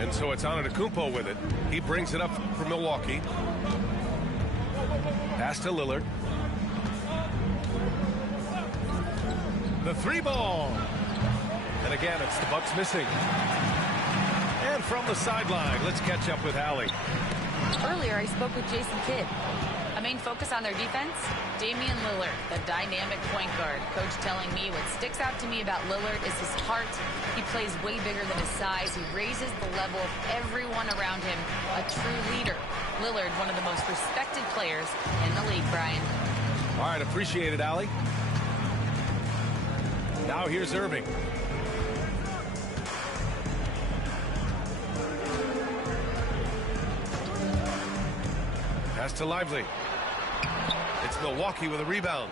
And so it's Antetokounmpo with it. He brings it up for Milwaukee. Pass to Lillard. The three ball. And again, it's the Bucks missing. And from the sideline, let's catch up with Allie. Earlier, I spoke with Jason Kidd. A main focus on their defense, Damian Lillard, the dynamic point guard. Coach telling me what sticks out to me about Lillard is his heart. He plays way bigger than his size. He raises the level of everyone around him. A true leader. Lillard, one of the most respected players in the league, Brian. All right, appreciate it, Allie. Now here's Irving. Pass to Lively. It's Milwaukee with a rebound.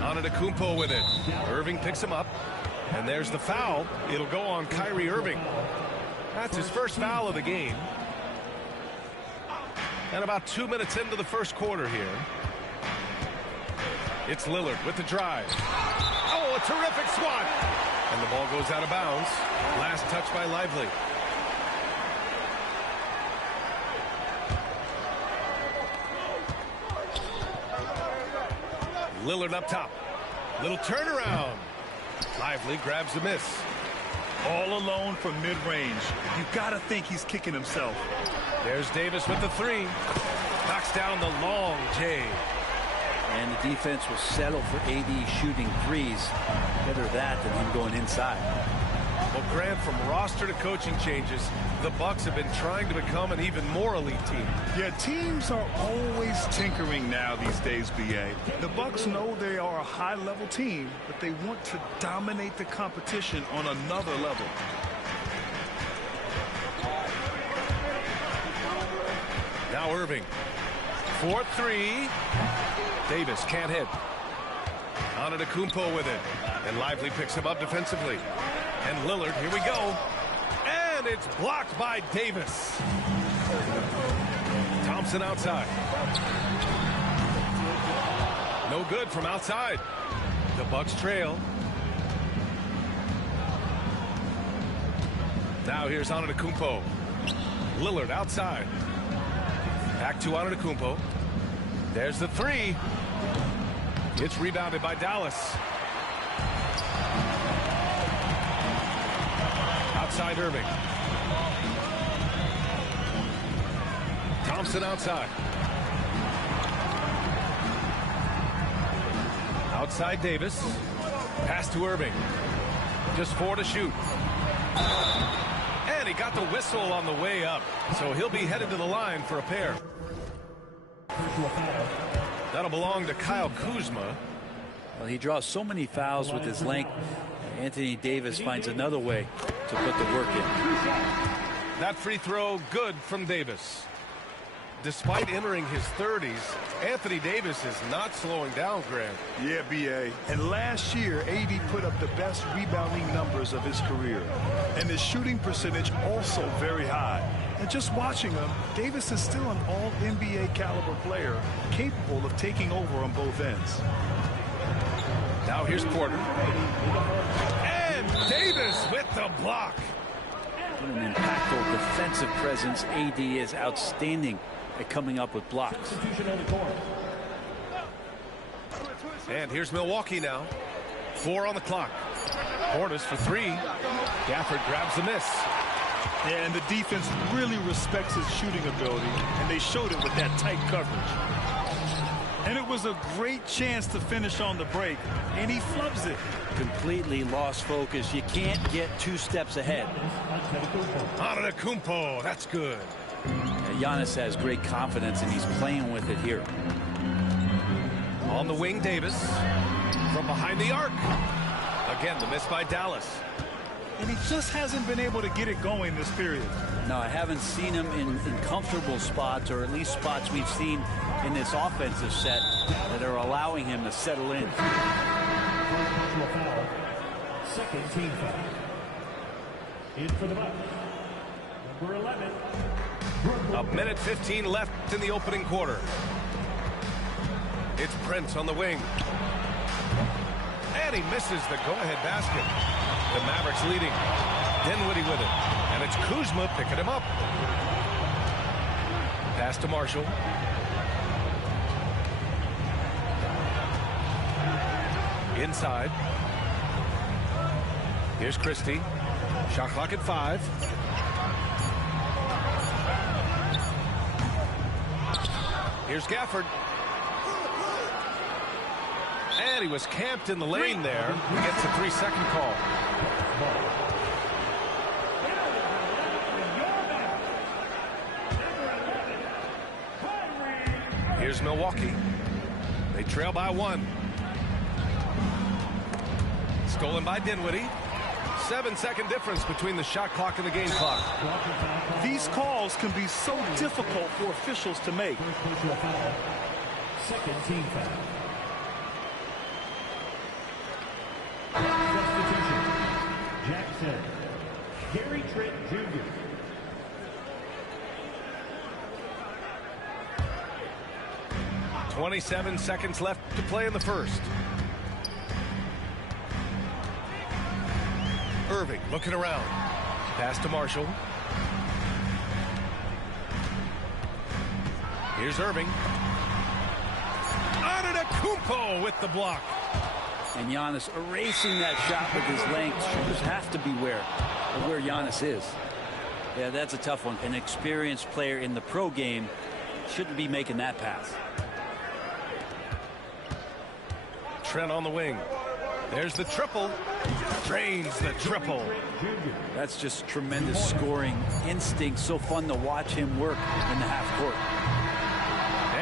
Antetokounmpo with it. Irving picks him up. And there's the foul. It'll go on Kyrie Irving. That's his first foul of the game. And about 2 minutes into the first quarter here. It's Lillard with the drive. Oh, a terrific swat. And the ball goes out of bounds. Last touch by Lively. Lillard up top. Little turnaround. Lively grabs the miss. All alone from mid-range. You gotta think he's kicking himself. There's Davis with the three. Knocks down the long J. And the defense will settle for AD shooting threes. Better that than him going inside. Well, Grant, from roster to coaching changes, the Bucks have been trying to become an even more elite team. Yeah, teams are always tinkering now these days, BA. The Bucks know they are a high-level team, but they want to dominate the competition on another level. Now Irving. 4-3. Davis can't hit. Antetokounmpo with it. And Lively picks him up defensively. And Lillard, here we go. And it's blocked by Davis. Thompson outside. No good from outside. The Bucks trail. Now here's Antetokounmpo. Lillard outside. Back to Antetokounmpo. There's the three. It's rebounded by Dallas. Outside Irving. Thompson outside. Outside Davis. Pass to Irving. Just 4 to shoot. And he got the whistle on the way up. So he'll be headed to the line for a pair. That'll belong to Kyle Kuzma. Well, he draws so many fouls with his length. Anthony Davis finds another way to put the work in. That free throw good from Davis. Despite entering his 30s, Anthony Davis is not slowing down, Grant. Yeah, BA. And last year, AD put up the best rebounding numbers of his career. And his shooting percentage also very high. And just watching him, Davis is still an all-NBA caliber player, capable of taking over on both ends. Now here's Porter. And Davis with the block. What an impactful defensive presence. AD is outstanding at coming up with blocks. And here's Milwaukee now. 4 on the clock. Portis for 3. Gafford grabs the miss. Yeah, and the defense really respects his shooting ability, and they showed it with that tight coverage. And it was a great chance to finish on the break, and he flubs it. Completely lost focus. You can't get 2 steps ahead. Antetokounmpo, that's good. Giannis has great confidence, and he's playing with it here. On the wing, Davis. From behind the arc. Again, the miss by Dallas. And he just hasn't been able to get it going this period. No, I haven't seen him in comfortable spots, or at least spots we've seen in this offensive set that are allowing him to settle in. Second team foul. In for the Bucks, number 11. A minute 15 left in the opening quarter. It's Prince on the wing. And he misses the go-ahead basket. The Mavericks leading. Dinwiddie with it. And it's Kuzma picking him up. Pass to Marshall. Inside. Here's Christie. Shot clock at 5. Here's Gafford. And he was camped in the lane there. He gets a 3-second call. Here's Milwaukee. They trail by 1. Stolen by Dinwiddie. 7-second difference between the shot clock and the game clock. These calls can be so difficult for officials to make. Second team foul. Substitution. Jackson. Gary Trent Jr. .27 seconds left to play in the first. Irving looking around. Pass to Marshall. Here's Irving. Antetokounmpo with the block. And Giannis erasing that shot with his length. Shooters have to beware of where Giannis is. Yeah, that's a tough one. An experienced player in the pro game shouldn't be making that pass. Trent on the wing. There's the triple. Drains the triple. That's just tremendous scoring instinct. So fun to watch him work in the half court.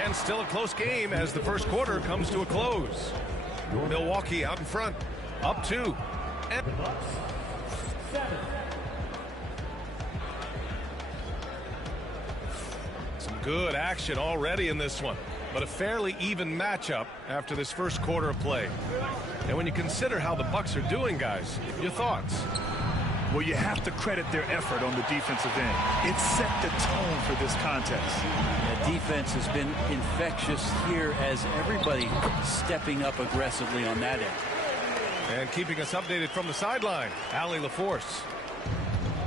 And still a close game as the first quarter comes to a close. Milwaukee out in front. Up 2. And some good action already in this one. But a fairly even matchup after this first quarter of play. And when you consider how the Bucks are doing, guys, your thoughts? Well, you have to credit their effort on the defensive end. It set the tone for this contest. The defense has been infectious here as everybody stepping up aggressively on that end. And keeping us updated from the sideline, Allie LaForce.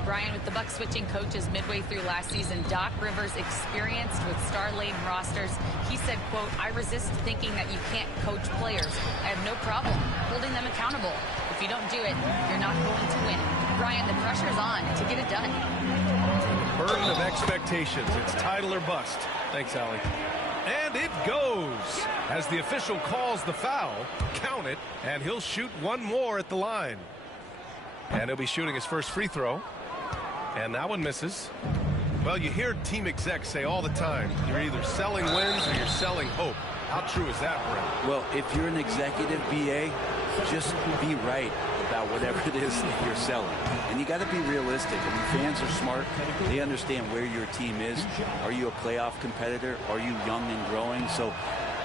Brian, with the Bucks switching coaches midway through last season, Doc Rivers, experienced with star-laden rosters, he said, quote, "I resist thinking that you can't coach players. I have no problem holding them accountable. If you don't do it, you're not going to win." Brian, the pressure's on to get it done. Burden of expectations. It's title or bust. Thanks, Allie. And it goes as the official calls the foul. Count it, and he'll shoot one more at the line. And he'll be shooting his first free throw. And that one misses. Well, you hear team execs say all the time, you're either selling wins or you're selling hope. How true is that, Brent? Well, if you're an executive BA, just be right about whatever it is that you're selling. And you got to be realistic. I mean, fans are smart. They understand where your team is. Are you a playoff competitor? Are you young and growing? So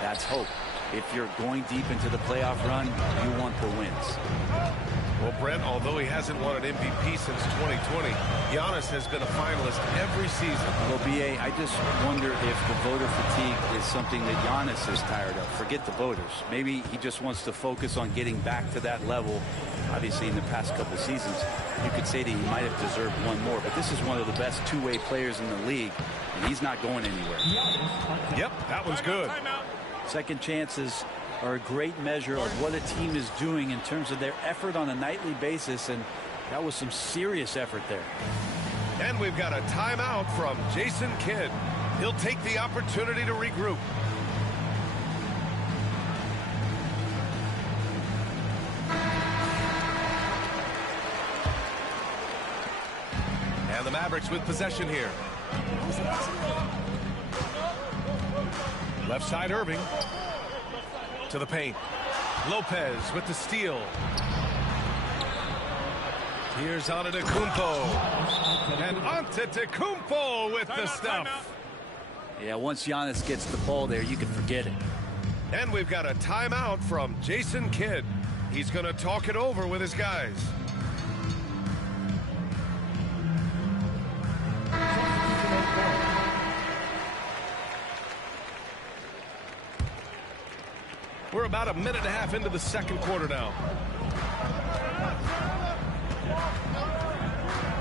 that's hope. If you're going deep into the playoff run, you want the wins. Well, Brent, although he hasn't won an MVP since 2020, Giannis has been a finalist every season. Well, BA, I just wonder if the voter fatigue is something that Giannis is tired of. Forget the voters. Maybe he just wants to focus on getting back to that level. Obviously, in the past couple seasons, you could say that he might have deserved one more, but this is one of the best two-way players in the league, and he's not going anywhere. Yep, that one's good. Second chances are a great measure of what a team is doing in terms of their effort on a nightly basis, and that was some serious effort there. And we've got a timeout from Jason Kidd. He'll take the opportunity to regroup. And the Mavericks with possession here. Left side, Irving. To the paint. Lopez with the steal. Here's Antetokounmpo. And Antetokounmpo with the stuff. Yeah, once Giannis gets the ball there, you can forget it. And we've got a timeout from Jason Kidd. He's going to talk it over with his guys. We're about a minute and a half into the second quarter now.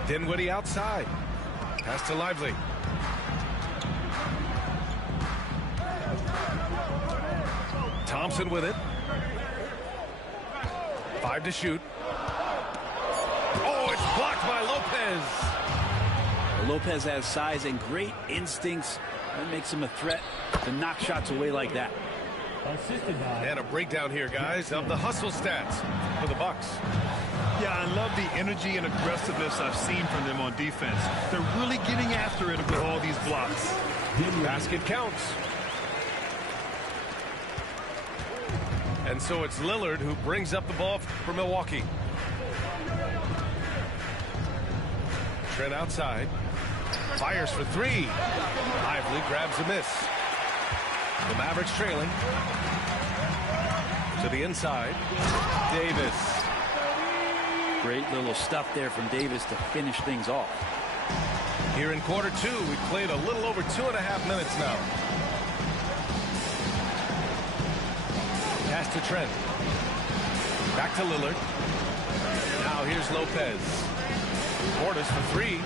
Dinwiddie outside. Pass to Lively. Thompson with it. 5 to shoot. Oh, it's blocked by Lopez. Lopez has size and great instincts. That makes him a threat to knock shots away like that. Assisted by And a breakdown here, guys, of the hustle stats for the Bucks. Yeah, I love the energy and aggressiveness I've seen from them on defense. They're really getting after it with all these blocks. Basket counts. And so it's Lillard who brings up the ball for Milwaukee. Trent outside. Fires for 3. Lively grabs a miss. The Mavericks trailing. To the inside. Davis. Great little stuff there from Davis to finish things off. Here in quarter 2, we've played a little over 2.5 minutes now. Pass to Trent. Back to Lillard. Now here's Lopez. Portis for 3.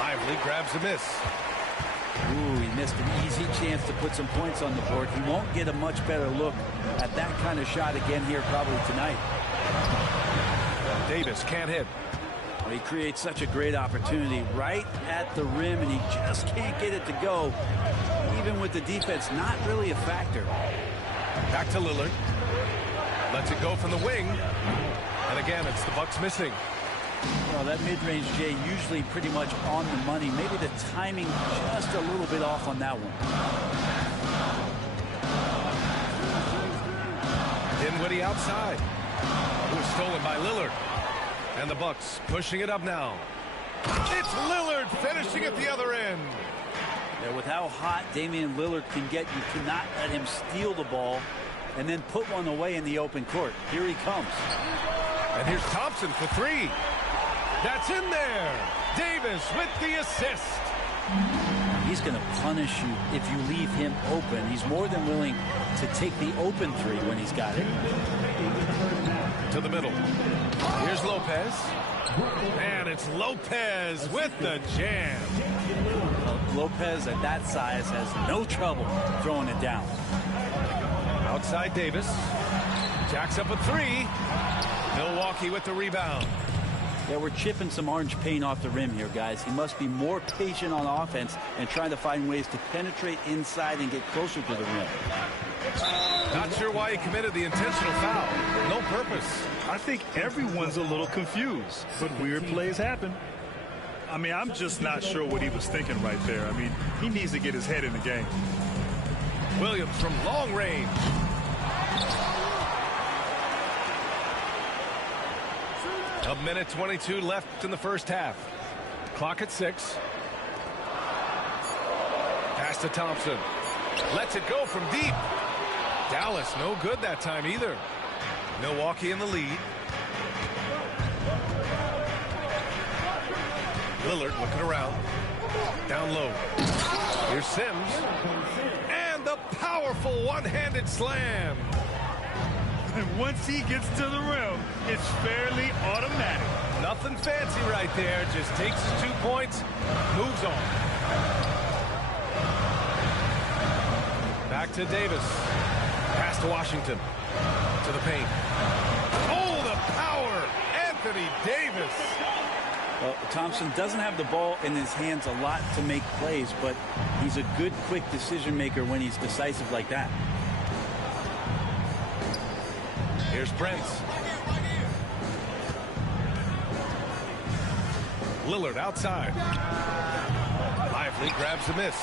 Lively grabs a miss. Ooh, he missed an easy chance to put some points on the board. He won't get a much better look at that kind of shot again here probably tonight. Davis can't hit. Well, he creates such a great opportunity right at the rim, and he just can't get it to go. Even with the defense not really a factor. Back to Lillard. Lets it go from the wing. And again, it's the Bucks missing. Well, that mid-range, Jay, usually pretty much on the money. Maybe the timing just a little bit off on that one. Dinwiddie outside. It was stolen by Lillard. And the Bucks pushing it up now. It's Lillard finishing at the other end. Yeah, with how hot Damian Lillard can get, you cannot let him steal the ball and then put one away in the open court. Here he comes. And here's Thompson for 3. That's in there. Davis with the assist. He's going to punish you if you leave him open. He's more than willing to take the open 3 when he's got it. To the middle. Here's Lopez. And it's Lopez with the jam. Lopez at that size has no trouble throwing it down. Outside Davis. Jacks up a 3. Milwaukee with the rebound. Yeah, we're chipping some orange paint off the rim here, guys. He must be more patient on offense and trying to find ways to penetrate inside and get closer to the rim. Not sure why he committed the intentional foul. No purpose. I think everyone's a little confused, but weird plays happen. I mean, I'm just not sure what he was thinking right there. I mean, he needs to get his head in the game. Williams from long range. A minute 22 left in the first half. Clock at 6. Pass to Thompson. Lets it go from deep. Dallas no good that time either. Milwaukee in the lead. Lillard looking around. Down low. Here's Sims. And the powerful one-handed slam. And once he gets to the rim, it's fairly automatic. Nothing fancy right there. Just takes his 2 points, moves on. Back to Davis. Pass to Washington. To the paint. Oh, the power! Anthony Davis. Well, Thompson doesn't have the ball in his hands a lot to make plays, but he's a good, quick decision maker when he's decisive like that. Here's Prince. Lillard outside. Lively grabs the miss.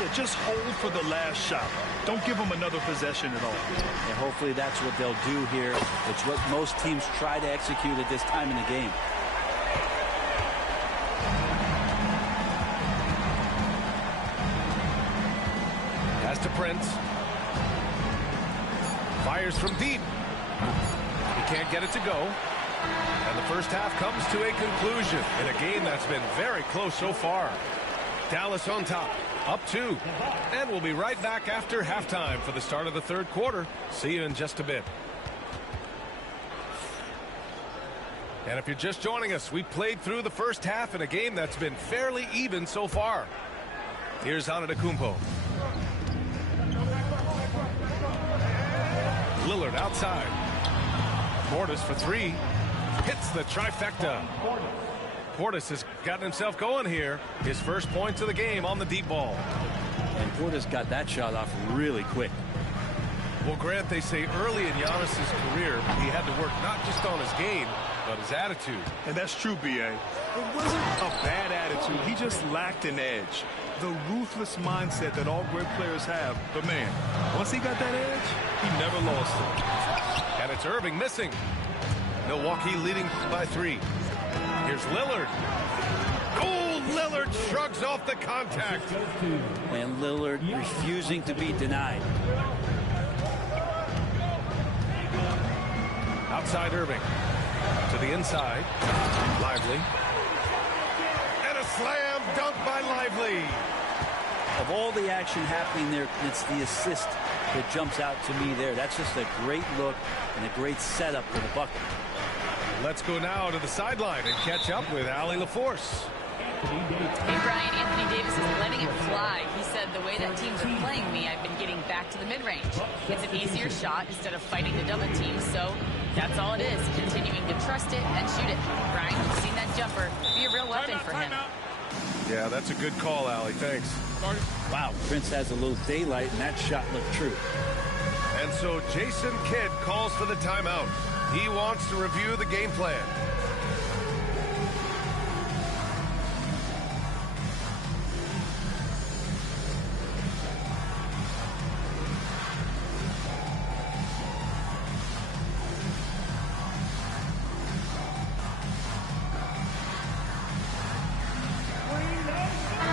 Yeah, just hold for the last shot. Don't give him another possession at all. And hopefully that's what they'll do here. It's what most teams try to execute at this time in the game. Pass to Prince. Fires from deep. He can't get it to go. And the first half comes to a conclusion in a game that's been very close so far. Dallas on top, up 2. And we'll be right back after halftime for the start of the third quarter. See you in just a bit. And if you're just joining us, we played through the first half in a game that's been fairly even so far. Here's Antetokounmpo. Lillard outside. Portis for three. Hits the trifecta. Portis has gotten himself going here. His first points of the game on the deep ball. And Portis got that shot off really quick. Well, Grant, they say early in Giannis's career, he had to work not just on his game, but his attitude. And that's true, B.A. It wasn't a bad attitude. He just lacked an edge. The ruthless mindset that all great players have. But, man, once he got that edge, he never lost it. And it's Irving missing. Milwaukee leading by 3. Here's Lillard. Oh, Lillard shrugs off the contact. And Lillard refusing to be denied. Outside Irving. To the inside. Lively. And a slam dunk by Lively. Of all the action happening there, it's the assist that jumps out to me there. That's just a great look and a great setup for the bucket. Let's go now to the sideline and catch up with Allie LaForce. Hey, Brian, Anthony Davis is letting it fly. He said, the way that teams are playing me, I've been getting back to the mid-range. It's an easier shot instead of fighting the double team, so that's all it is, continuing to trust it and shoot it. Brian, you've seen that jumper be a real weapon for him. Yeah, that's a good call, Allie. Thanks. Wow, Prince has a little daylight, and that shot looked true. And so Jason Kidd calls for the timeout. He wants to review the game plan.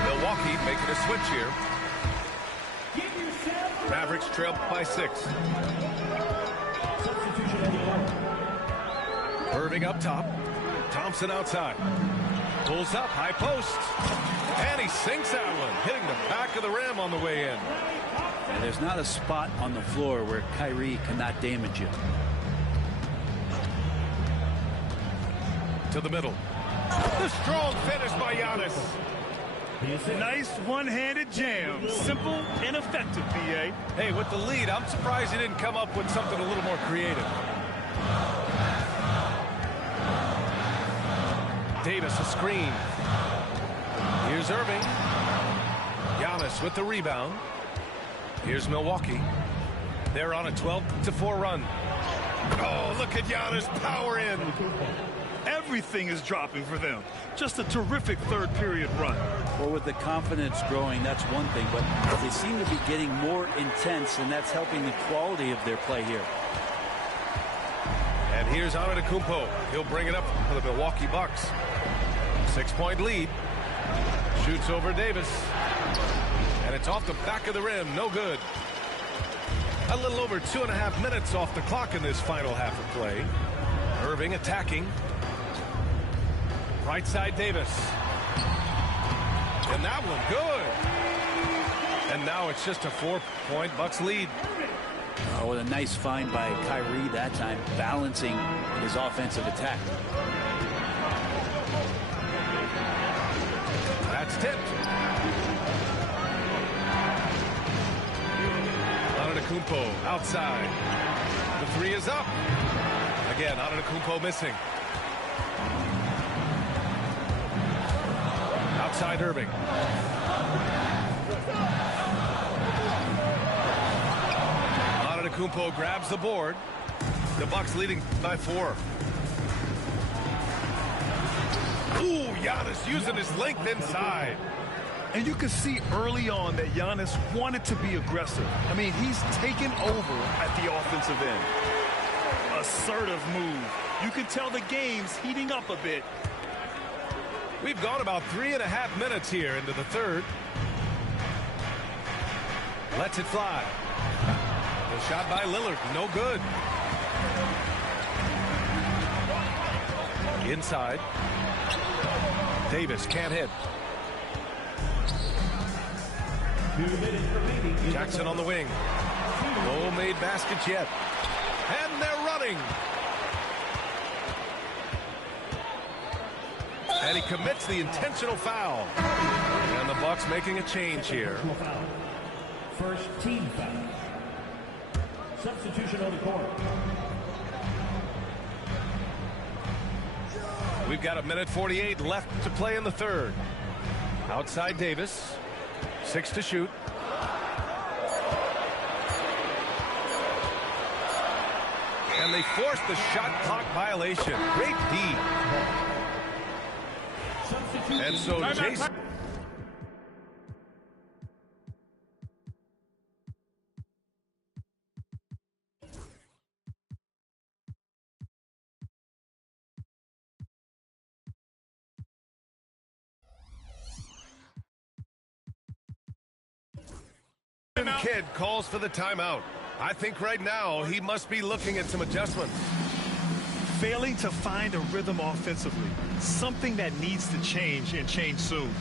Milwaukee making a switch here. Mavericks trail by 6. Irving up top. Thompson outside. Pulls up, high post. And he sinks that one, hitting the back of the rim on the way in. And there's not a spot on the floor where Kyrie cannot damage you. To the middle. The strong finish by Giannis. Nice one-handed jam. Simple and effective, B.A. Hey, with the lead, I'm surprised he didn't come up with something a little more creative. Davis a screen. Here's Irving. Giannis with the rebound. Here's Milwaukee. They're on a 12-4 run. Oh, look at Giannis power in. Everything is dropping for them. Just a terrific third-period run. Well, with the confidence growing, that's one thing, but they seem to be getting more intense, and that's helping the quality of their play here. And here's Antetokounmpo. He'll bring it up for the Milwaukee Bucks. 6-point lead. Shoots over Davis. And it's off the back of the rim. No good. A little over 2.5 minutes off the clock in this final half of play. Irving attacking. Right side Davis. And that one good. And now it's just a 4-point Bucks lead. Oh, what a nice find by Kyrie that time, balancing his offensive attack. That's tipped. Antetokounmpo outside. The 3 is up. Again, Antetokounmpo missing. Outside Irving. Antetokounmpo grabs the board. The Bucks leading by 4. Ooh, Giannis using his length inside. And you can see early on that Giannis wanted to be aggressive. I mean, he's taken over at the offensive end. Assertive move. You can tell the game's heating up a bit. We've gone about 3.5 minutes here into the third. Lets it fly. The shot by Lillard, no good. Inside. Davis can't hit. Jackson on the wing. No made baskets yet. And they're running. And he commits the intentional foul. And the Bucks making a change here. First team foul. Substitution on the court. We've got 1:48 left to play in the third. Outside Davis. 6 to shoot. And they forced the shot clock violation. Great D. And so Jason. Kidd calls for the timeout. I think right now he must be looking at some adjustments. Failing to find a rhythm offensively. Something that needs to change and change soon.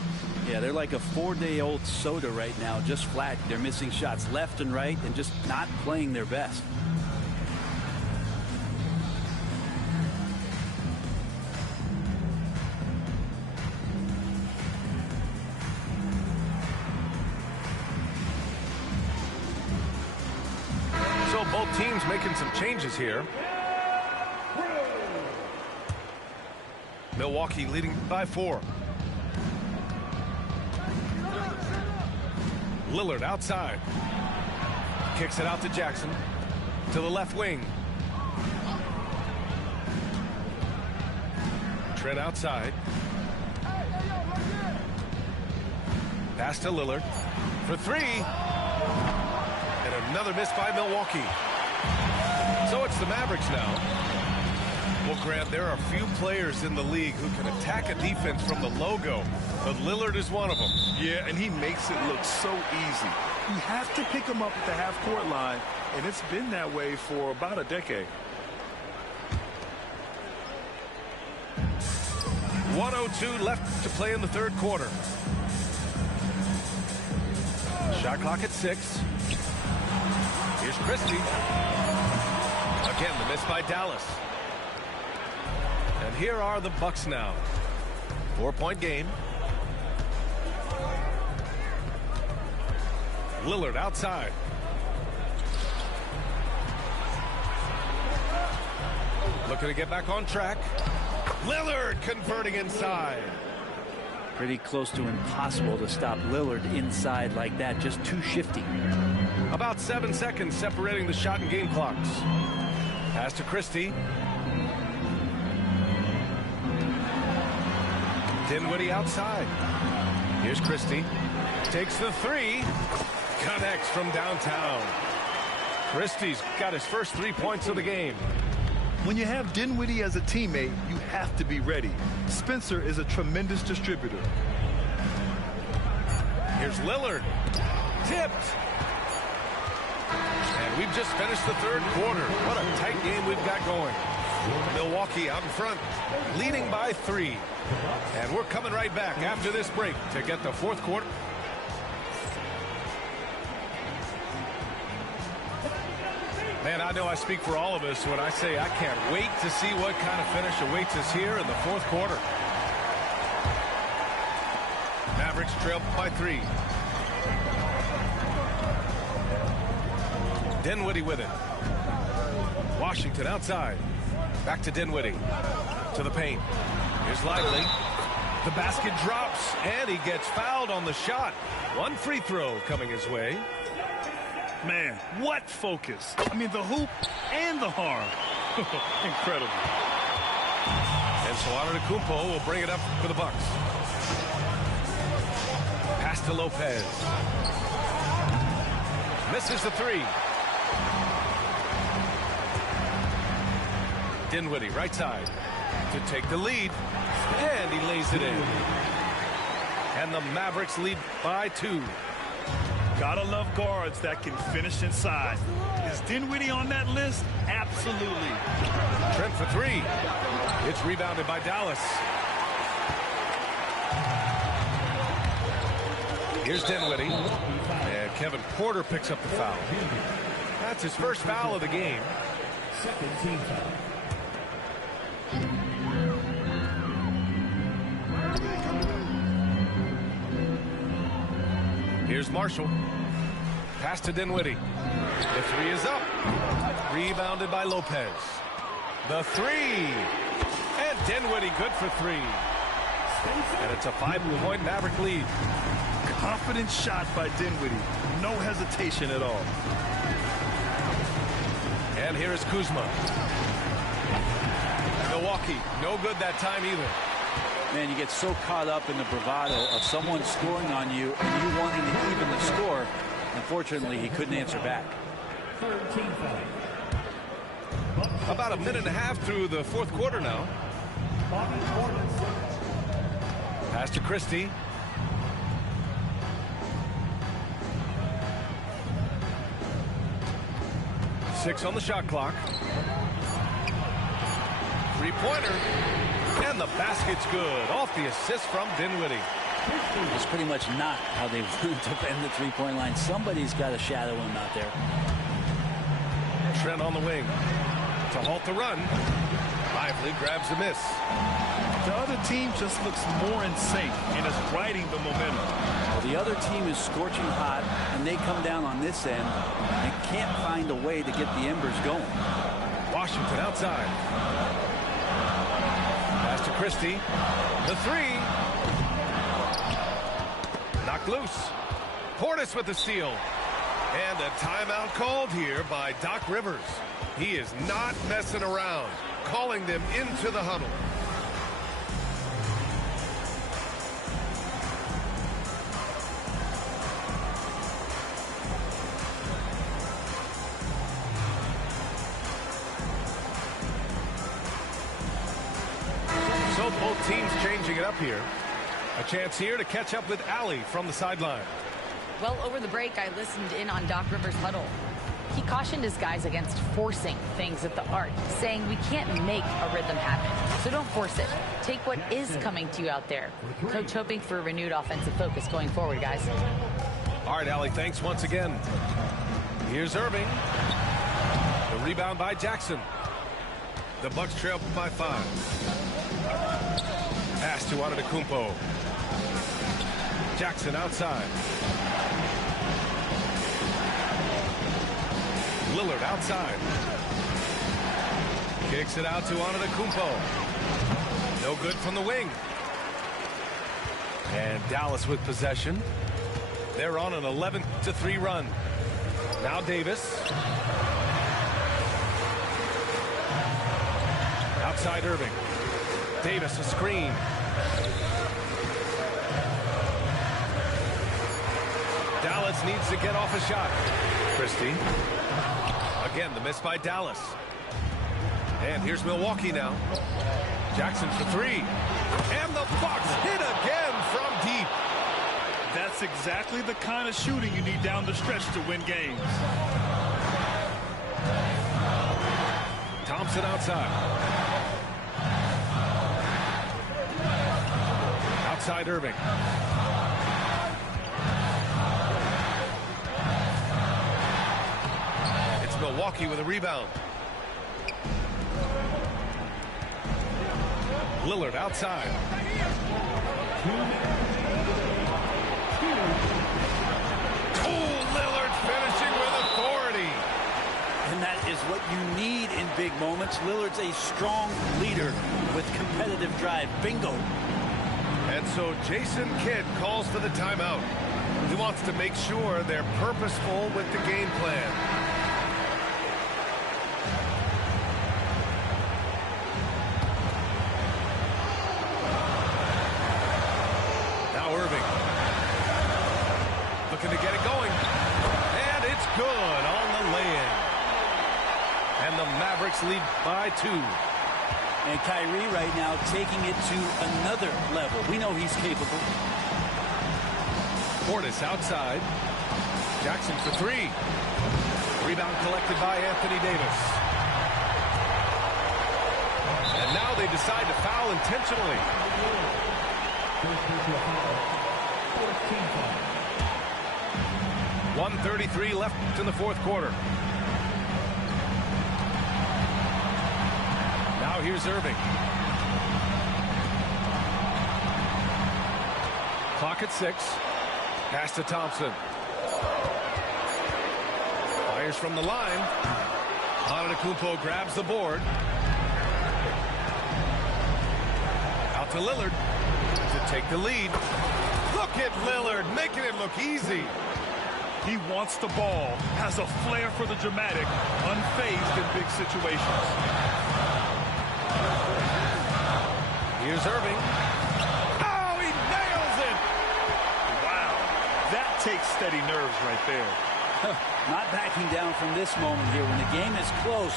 Yeah, they're like a 4-day-old soda right now, just flat. They're missing shots left and right and just not playing their best. So both teams making some changes here. Milwaukee leading by 4. Lillard outside. Kicks it out to Jackson. To the left wing. Trent outside. Pass to Lillard. For 3. And another miss by Milwaukee. So it's the Mavericks now. Well, Grant, there are few players in the league who can attack a defense from the logo, but Lillard is one of them. Yeah, and he makes it look so easy. You have to pick him up at the half-court line, and it's been that way for about a decade. 1:02 left to play in the third quarter. Shot clock at 6. Here's Christie. Again, the miss by Dallas. And here are the Bucks now. 4-point game. Lillard outside. Looking to get back on track. Lillard converting inside. Pretty close to impossible to stop Lillard inside like that. Just too shifty. About 7 seconds separating the shot and game clocks. Pass to Christie. Dinwiddie outside. Here's Christie. Takes the 3. Connects from downtown. Christie's got his first 3 points of the game. When you have Dinwiddie as a teammate, you have to be ready. Spencer is a tremendous distributor. Here's Lillard. Tipped. And we've just finished the third quarter. What a tight game we've got going. Milwaukee out in front, leading by 3. And we're coming right back after this break to get the fourth quarter. Man, I know I speak for all of us when I say I can't wait to see what kind of finish awaits us here in the fourth quarter. Mavericks trail by 3. Dinwiddie with it. Washington outside. Back to Dinwiddie. To the paint. Here's Lively. The basket drops, and he gets fouled on the shot. 1 free throw coming his way. Man, what focus. I mean, the hoop and the arm. Incredible. And so Antetokounmpo will bring it up for the Bucks. Pass to Lopez. Misses the 3. Dinwiddie right side to take the lead, and he lays it in. And the Mavericks lead by 2. Gotta love guards that can finish inside. Is Dinwiddie on that list? Absolutely. Trent for 3. It's rebounded by Dallas. Here's Dinwiddie. And Kevin Porter picks up the foul. That's his first foul of the game. Second team foul. Here's Marshall. Pass to Dinwiddie. The three is up. Rebounded by Lopez. The three. And Dinwiddie good for three. And it's a 5-point Maverick lead. Confident shot by Dinwiddie. No hesitation at all. And here is Kuzma. Milwaukee, no good that time either. Man, you get so caught up in the bravado of someone scoring on you and you wanting to even the score. Unfortunately, he couldn't answer back. About a minute and a half through the fourth quarter now. Pass to Christie. Six on the shot clock. Three-pointer. And the basket's good. Off the assist from Dinwiddie. It's pretty much not how they want to bend the three-point line. Somebody's got to shadow him out there. Trent on the wing. To halt the run. Lively grabs the miss. The other team just looks more in sync and is riding the momentum. Well, the other team is scorching hot, and they come down on this end and can't find a way to get the embers going. Washington outside. Pass to Christie. The three. Knocked loose. Portis with the steal. And a timeout called here by Doc Rivers. He is not messing around, calling them into the huddle. So both teams changing it up here. A chance here to catch up with Allie from the sideline. Well, over the break, I listened in on Doc Rivers' huddle. He cautioned his guys against forcing things at the arc, saying we can't make a rhythm happen, so don't force it. Take what is coming to you out there. Coach hoping for a renewed offensive focus going forward, guys. All right, Allie, thanks once again. Here's Irving. The rebound by Jackson. The Bucks trail by 5. Pass to Antetokounmpo. Jackson outside. Lillard outside. Kicks it out to Antetokounmpo. No good from the wing. And Dallas with possession. They're on an 11-3 run. Now Davis. Outside Irving. Davis a screen. Dallas needs to get off a shot. Christie. Again, the miss by Dallas. And here's Milwaukee now. Jackson for three. And the Bucks hit again from deep. That's exactly the kind of shooting you need down the stretch to win games. Thompson outside. Outside Irving. It's Milwaukee with a rebound. Lillard outside. Lillard finishing with authority. And that is what you need in big moments. Lillard's a strong leader with competitive drive. Bingo. And so Jason Kidd calls for the timeout. He wants to make sure they're purposeful with the game plan. Now Irving. Looking to get it going. And it's good on the lay-in. And the Mavericks lead by 2. And Kyrie right now taking it to another level. We know he's capable. Portis outside. Jackson for three. Rebound collected by Anthony Davis. And now they decide to foul intentionally. 1:33 left in the fourth quarter. Now here's Irving. Clock at 6. Pass to Thompson. Fires from the line. Antetokounmpo grabs the board. Out to Lillard to take the lead. Look at Lillard making it look easy. He wants the ball, has a flair for the dramatic, unfazed in big situations. Here's Irving. Oh, he nails it! Wow, that takes steady nerves right there. Not backing down from this moment here. When the game is close,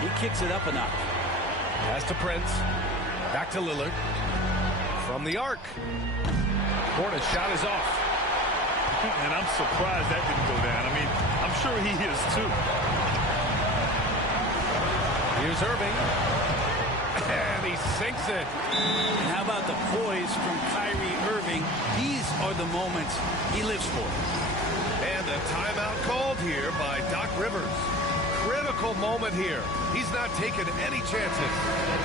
he kicks it up a notch. Pass to Prince. Back to Lillard. From the arc. Hornets shot is off. And I'm surprised that didn't go down. I mean, I'm sure he is too. Here's Irving. And he sinks it. And how about the poise from Kyrie Irving? These are the moments he lives for. And a timeout called here by Doc Rivers. Critical moment here. He's not taking any chances.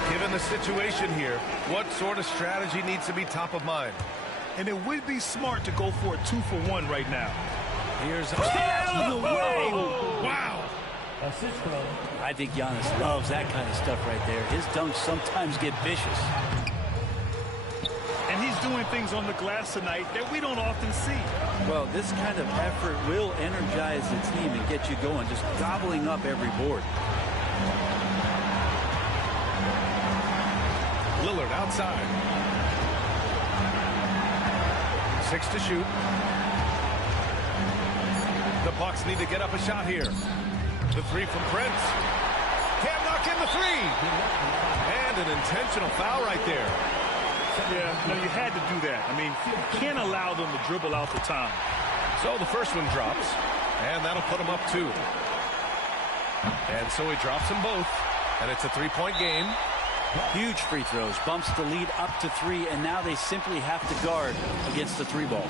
Given the situation here, what sort of strategy needs to be top of mind? And it would be smart to go for a 2-for-1 right now. Here's a... Out of the way! Wow! Assist from I think Giannis loves that kind of stuff right there. His dunks sometimes get vicious. And he's doing things on the glass tonight that we don't often see. Well, this kind of effort will energize the team and get you going, just gobbling up every board. Lillard outside. 6 to shoot. The Bucks need to get up a shot here. The three from Prince. Can't knock in the three. And an intentional foul right there. Yeah, no, you had to do that. I mean, you can't allow them to dribble out the time. So the first one drops, and that'll put him up 2. And so he drops them both, and it's a 3-point game. Huge free throws, bumps the lead up to 3, and now they simply have to guard against the 3-ball.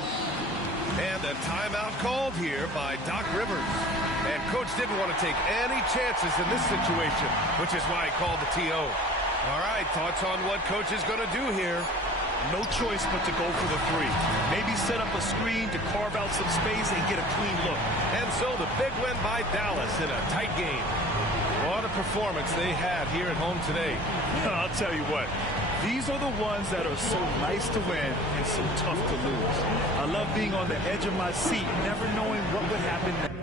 And a timeout called here by Doc Rivers. And Coach didn't want to take any chances in this situation, which is why he called the TO. All right, thoughts on what Coach is going to do here? No choice but to go for the 3. Maybe set up a screen to carve out some space and get a clean look. And so the big win by Dallas in a tight game. What a performance they had here at home today. I'll tell you what, these are the ones that are so nice to win and so tough to lose. I love being on the edge of my seat, never knowing what would happen next.